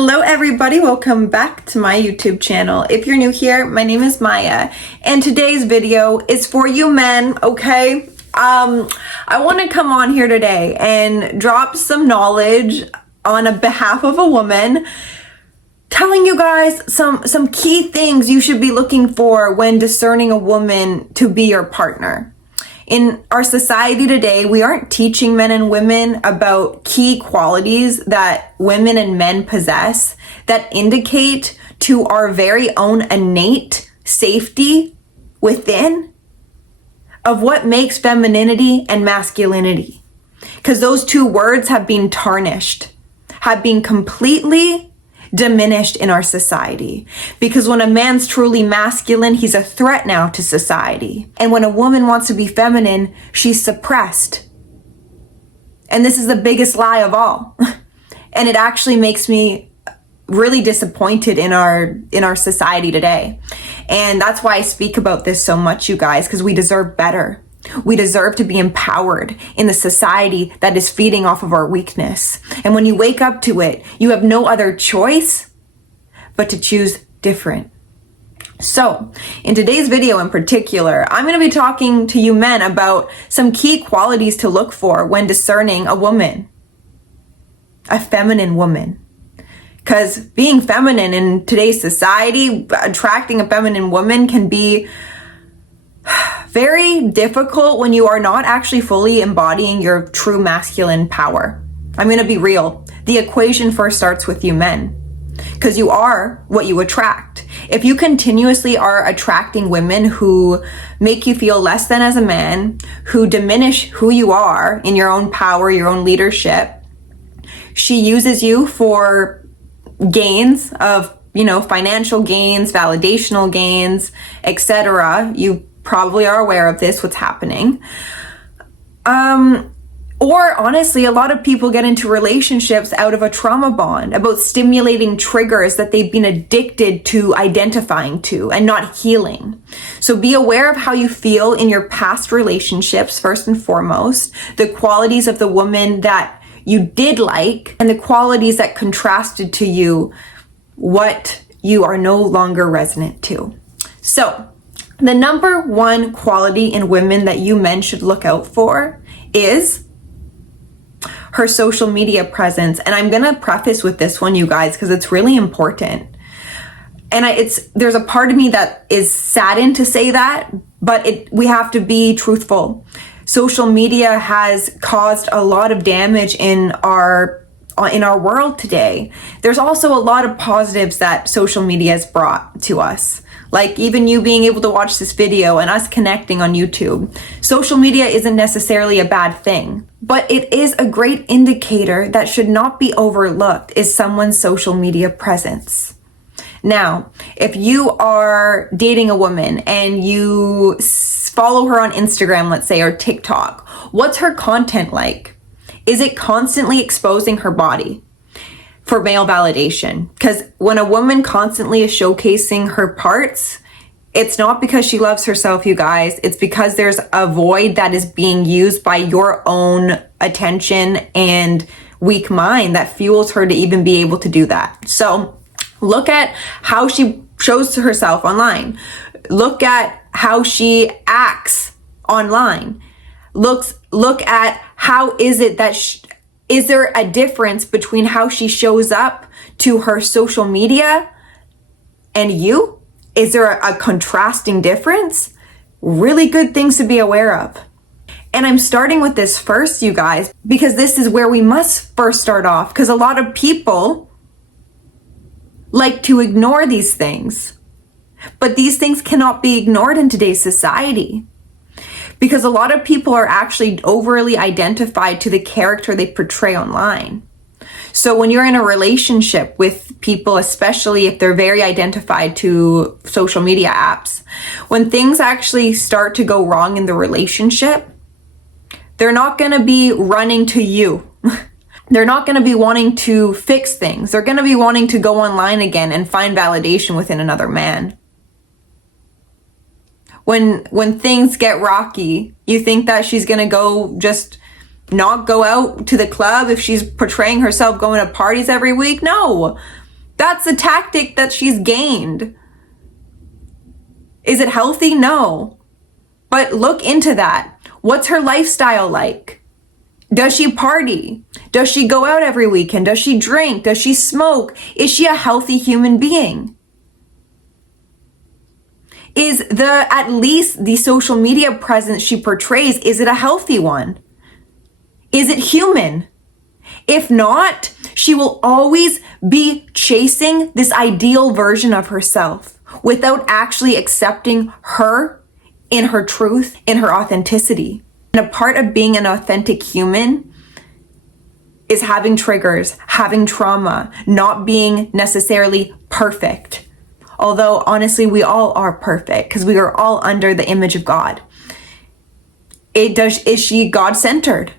Hello everybody, welcome back to my YouTube channel. If you're new here, my name is Maya, and today's video is for you men, okay? I want to come on here today and drop some knowledge on a behalf of a woman, telling you guys some key things you should be looking for when discerning a woman to be your partner. In our society today, we aren't teaching men and women about key qualities that women and men possess that indicate to our very own innate safety within of what makes femininity and masculinity. Because those two words have been tarnished, have been completely diminished in our society. Because when a man's truly masculine, he's a threat now to society. And when a woman wants to be feminine, she's suppressed. And this is the biggest lie of all. And it actually makes me really disappointed in our society today. And that's why I speak about this so much, you guys, because we deserve better. We deserve to be empowered in the society that is feeding off of our weakness. And when you wake up to it, you have no other choice but to choose different. So, in today's video in particular, I'm going to be talking to you men about some key qualities to look for when discerning a woman, a feminine woman. Because being feminine in today's society, attracting a feminine woman can be very difficult when you are not actually fully embodying your true masculine power. I'm going to be real. The equation first starts with you men, because you are what you attract. If you continuously are attracting women who make you feel less than as a man, who diminish who you are in your own power, your own leadership, she uses you for gains of, financial gains, validational gains, etc. You probably are aware of this, what's happening. Or honestly, a lot of people get into relationships out of a trauma bond, about stimulating triggers that they've been addicted to identifying to and not healing. So be aware of how you feel in your past relationships, first and foremost, the qualities of the woman that you did like, and the qualities that contrasted to you what you are no longer resonant to. So, the number one quality in women that you men should look out for is her social media presence. And I'm going to preface with this one, you guys, because it's really important. And there's a part of me that is saddened to say that, but we have to be truthful. Social media has caused a lot of damage in our world today. There's also a lot of positives that social media has brought to us. Like even you being able to watch this video and us connecting on YouTube. Social media isn't necessarily a bad thing, but it is a great indicator that should not be overlooked is someone's social media presence. Now, if you are dating a woman and you follow her on Instagram, let's say, or TikTok, what's her content like? Is it constantly exposing her body for male validation? Because when a woman constantly is showcasing her parts, it's not because she loves herself, you guys. It's because there's a void that is being used by your own attention and weak mind that fuels her to even be able to do that. So look at how she shows herself online. Look at how she acts online. Look at how is it that is there a difference between how she shows up to her social media and you? Is there a contrasting difference? Really good things to be aware of. And I'm starting with this first, you guys, because this is where we must first start off, because a lot of people like to ignore these things. But these things cannot be ignored in today's society. Because a lot of people are actually overly identified to the character they portray online. So when you're in a relationship with people, especially if they're very identified to social media apps, when things actually start to go wrong in the relationship, they're not going to be running to you. They're not going to be wanting to fix things. They're going to be wanting to go online again and find validation within another man. When things get rocky, you think that she's going to go just not go out to the club if she's portraying herself going to parties every week? No. That's a tactic that she's gained. Is it healthy? No. But look into that. What's her lifestyle like? Does she party? Does she go out every weekend? Does she drink? Does she smoke? Is she a healthy human being? Is at least the social media presence she portrays, is it a healthy one? Is it human? If not, she will always be chasing this ideal version of herself without actually accepting her in her truth, in her authenticity. And a part of being an authentic human is having triggers, having trauma, not being necessarily perfect. Although honestly, we all are perfect because we are all under the image of God. Is she God-centered?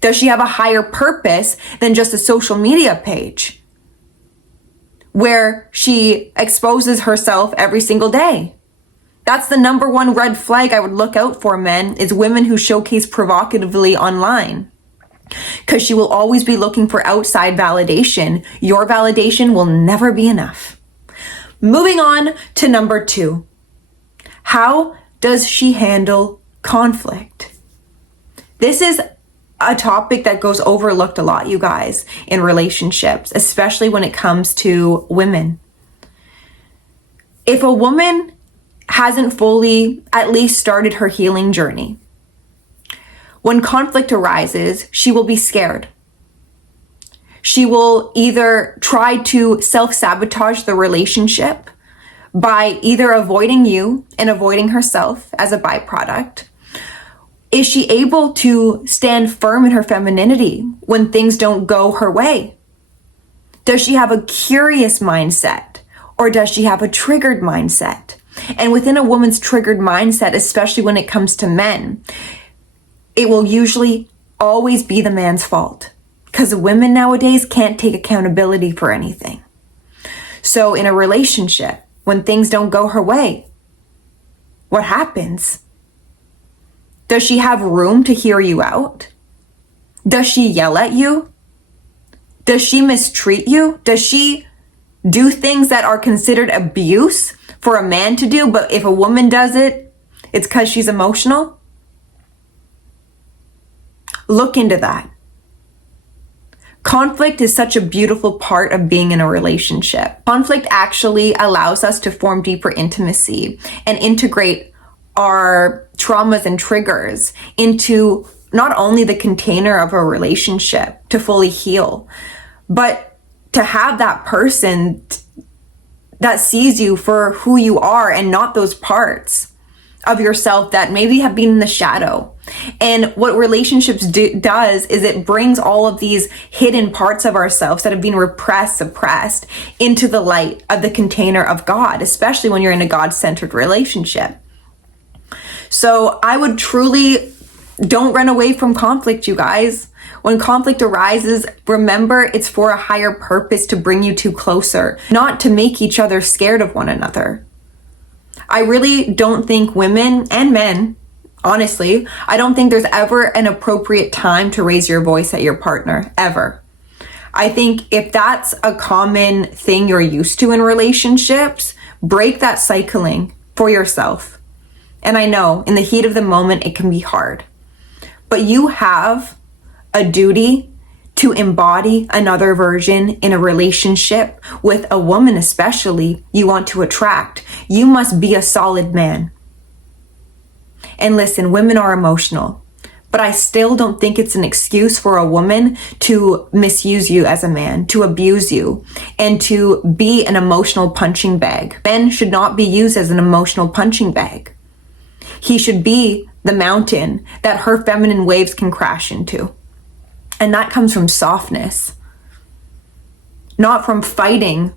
Does she have a higher purpose than just a social media page where she exposes herself every single day? That's the number one red flag I would look out for, men, is women who showcase provocatively online. Because she will always be looking for outside validation. Your validation will never be enough. Moving on to number 2. How does she handle conflict? This is a topic that goes overlooked a lot, you guys, in relationships, especially when it comes to women. If a woman hasn't fully at least started her healing journey, when conflict arises, she will be scared. She will either try to self-sabotage the relationship by either avoiding you and avoiding herself as a byproduct. Is she able to stand firm in her femininity when things don't go her way? Does she have a curious mindset, or does she have a triggered mindset? And within a woman's triggered mindset, especially when it comes to men, it will usually always be the man's fault. Because women nowadays can't take accountability for anything. So in a relationship, when things don't go her way, what happens? Does she have room to hear you out? Does she yell at you? Does she mistreat you? Does she do things that are considered abuse for a man to do, but if a woman does it, it's because she's emotional? Look into that. Conflict is such a beautiful part of being in a relationship. Conflict actually allows us to form deeper intimacy and integrate our traumas and triggers into not only the container of a relationship to fully heal, but to have that person that sees you for who you are and not those parts of yourself that maybe have been in the shadow. And what relationships does is it brings all of these hidden parts of ourselves that have been repressed, suppressed into the light of the container of God, especially when you're in a God-centered relationship. So I would truly, don't run away from conflict, you guys. When conflict arises, remember it's for a higher purpose to bring you two closer, not to make each other scared of one another. I really don't think women and men, honestly, I don't think there's ever an appropriate time to raise your voice at your partner, ever. I think if that's a common thing you're used to in relationships, break that cycling for yourself. And I know in the heat of the moment, it can be hard, but you have a duty to embody another version in a relationship with a woman, especially you want to attract. You must be a solid man. And listen, women are emotional, but I still don't think it's an excuse for a woman to misuse you as a man, to abuse you, and to be an emotional punching bag. Men should not be used as an emotional punching bag. He should be the mountain that her feminine waves can crash into. And that comes from softness, not from fighting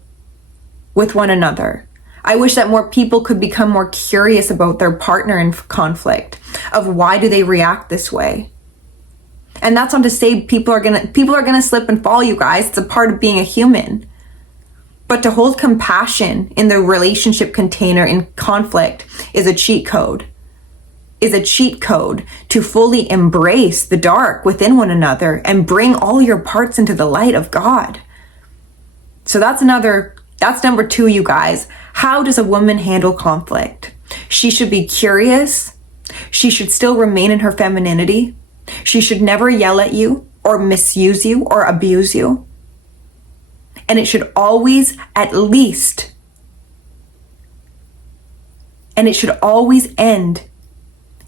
with one another. I wish that more people could become more curious about their partner in conflict, of why do they react this way. And that's not to say people are gonna slip and fall, you guys. It's a part of being a human. But to hold compassion in the relationship container in conflict is a cheat code. Is a cheat code to fully embrace the dark within one another and bring all your parts into the light of God. So that's number 2, you guys. How does a woman handle conflict? She should be curious. She should still remain in her femininity. She should never yell at you or misuse you or abuse you. And it should always end.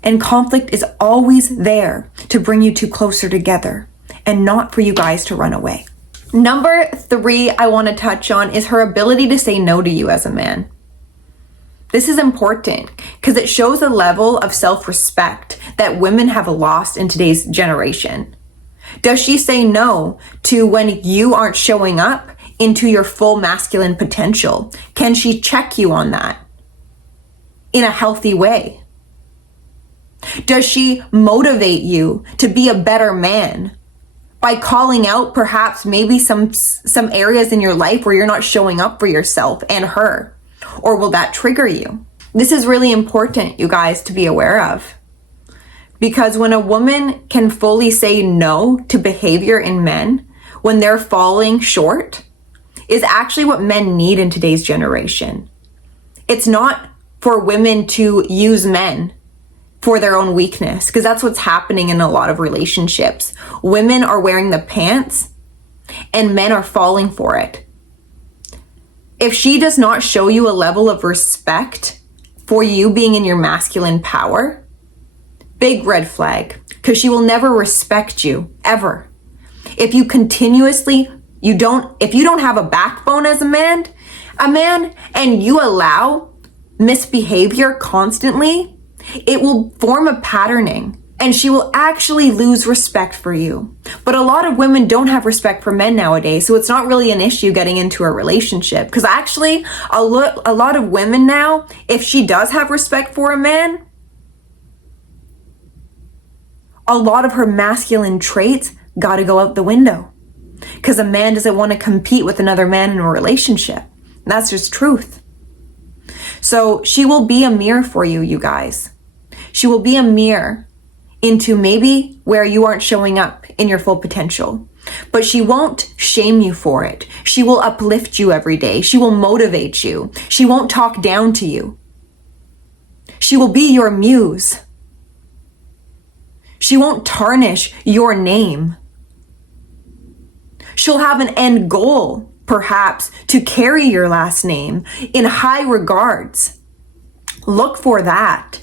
And conflict is always there to bring you two closer together and not for you guys to run away. Number 3 I want to touch on is her ability to say no to you as a man. This is important because it shows a level of self-respect that women have lost in today's generation. Does she say no to when you aren't showing up into your full masculine potential? Can she check you on that in a healthy way? Does she motivate you to be a better man by calling out perhaps maybe some areas in your life where you're not showing up for yourself and her? Or will that trigger you? This is really important, you guys, to be aware of. Because when a woman can fully say no to behavior in men when they're falling short is actually what men need in today's generation. It's not for women to use men for their own weakness, because that's what's happening in a lot of relationships. Women are wearing the pants and men are falling for it. If she does not show you a level of respect for you being in your masculine power, big red flag, because she will never respect you, ever. If you if you don't have a backbone as a man, and you allow misbehavior constantly, it will form a patterning and she will actually lose respect for you. But a lot of women don't have respect for men nowadays, so it's not really an issue getting into a relationship. Because actually, a lot of women now, if she does have respect for a man, a lot of her masculine traits got to go out the window. Because a man doesn't want to compete with another man in a relationship. And that's just truth. So she will be a mirror for you, you guys. She will be a mirror into maybe where you aren't showing up in your full potential. But she won't shame you for it. She will uplift you every day. She will motivate you. She won't talk down to you. She will be your muse. She won't tarnish your name. She'll have an end goal, perhaps, to carry your last name in high regards. Look for that.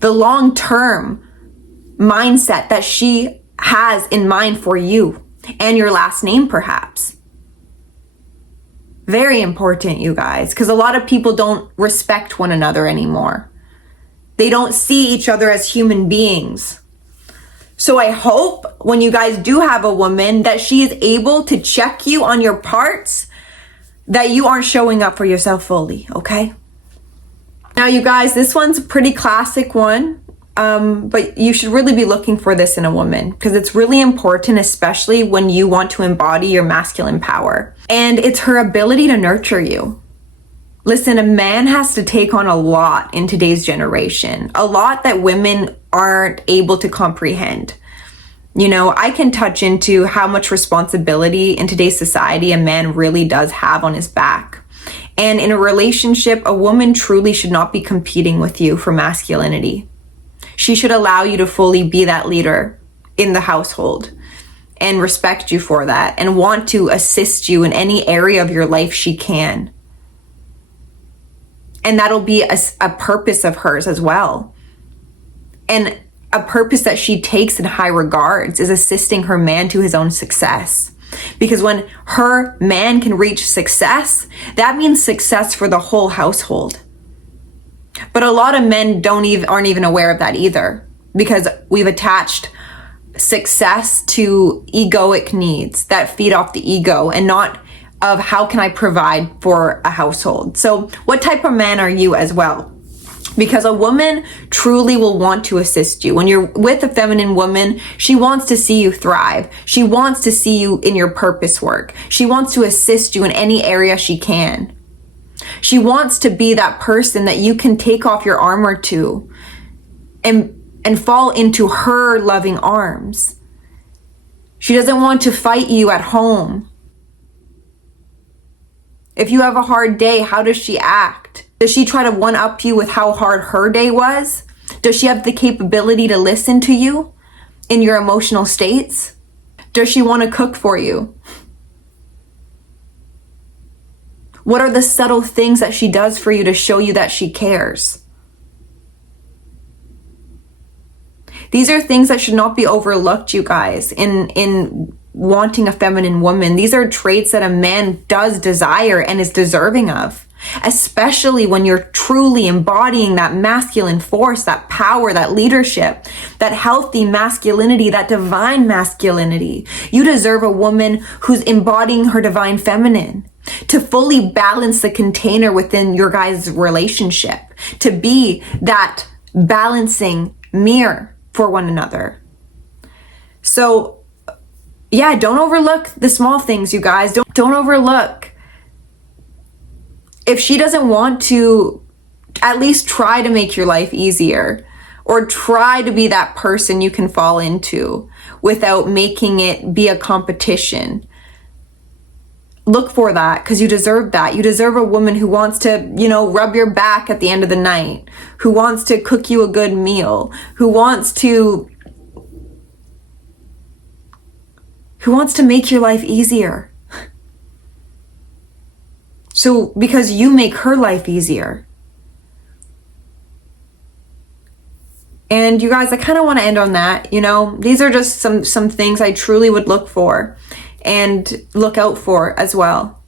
The long-term mindset that she has in mind for you and your last name, perhaps. Very important, you guys, because a lot of people don't respect one another anymore. They don't see each other as human beings. So I hope when you guys do have a woman that she is able to check you on your parts that you aren't showing up for yourself fully, okay? Now, you guys, this one's a pretty classic one, but you should really be looking for this in a woman because it's really important, especially when you want to embody your masculine power. And it's her ability to nurture you. Listen, a man has to take on a lot in today's generation, a lot that women aren't able to comprehend. You know, I can touch into how much responsibility in today's society a man really does have on his back. And in a relationship, a woman truly should not be competing with you for masculinity. She should allow you to fully be that leader in the household and respect you for that and want to assist you in any area of your life she can. And that'll be a purpose of hers as well. And a purpose that she takes in high regards is assisting her man to his own success. Because when her man can reach success, that means success for the whole household. But a lot of men aren't even aware of that either, because we've attached success to egoic needs that feed off the ego and not of how can I provide for a household. So what type of man are you as well? Because a woman truly will want to assist you. When you're with a feminine woman, she wants to see you thrive. She wants to see you in your purpose work. She wants to assist you in any area she can. She wants to be that person that you can take off your armor to and fall into her loving arms. She doesn't want to fight you at home. If you have a hard day, how does she act? Does she try to one-up you with how hard her day was? Does she have the capability to listen to you in your emotional states? Does she want to cook for you? What are the subtle things that she does for you to show you that she cares? These are things that should not be overlooked, you guys, in wanting a feminine woman. These are traits that a man does desire and is deserving of, especially when you're truly embodying that masculine force, that power, that leadership, that healthy masculinity, that divine masculinity. You deserve a woman who's embodying her divine feminine, to fully balance the container within your guys' relationship, to be that balancing mirror for one another. So yeah, don't overlook the small things, you guys. Don't overlook. If she doesn't want to, at least try to make your life easier, or try to be that person you can fall into without making it be a competition. Look for that, because you deserve that. You deserve a woman who wants to, rub your back at the end of the night, who wants to cook you a good meal, who wants to make your life easier. So, because you make her life easier. And you guys, I kind of want to end on that, These are just some things I truly would look for and look out for as well.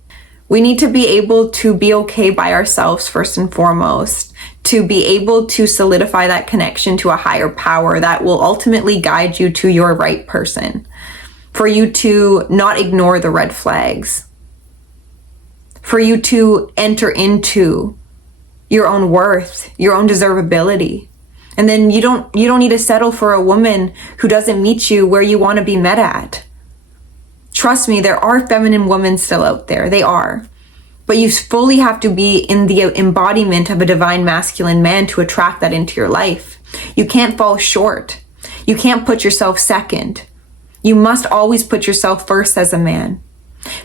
We need to be able to be okay by ourselves first and foremost, to be able to solidify that connection to a higher power that will ultimately guide you to your right person. For you to not ignore the red flags. For you to enter into your own worth, your own deservability. And then you don't need to settle for a woman who doesn't meet you where you want to be met at. Trust me, there are feminine women still out there. They are. But you fully have to be in the embodiment of a divine masculine man to attract that into your life. You can't fall short. You can't put yourself second. You must always put yourself first as a man.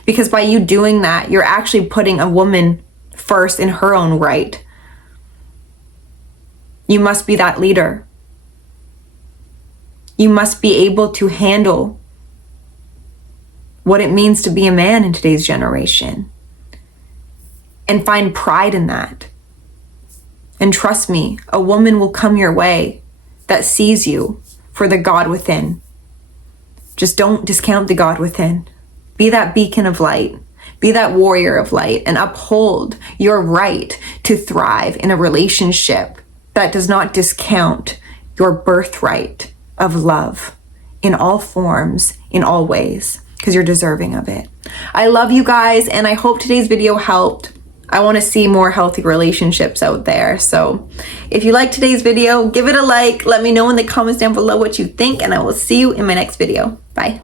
Because by you doing that, you're actually putting a woman first in her own right. You must be that leader. You must be able to handle what it means to be a man in today's generation. And find pride in that. And trust me, a woman will come your way that sees you for the God within. Just don't discount the God within. Be that beacon of light. Be that warrior of light and uphold your right to thrive in a relationship that does not discount your birthright of love in all forms, in all ways, because you're deserving of it. I love you guys, and I hope today's video helped. I want to see more healthy relationships out there. So if you like today's video, give it a like. Let me know in the comments down below what you think, and I will see you in my next video. Bye.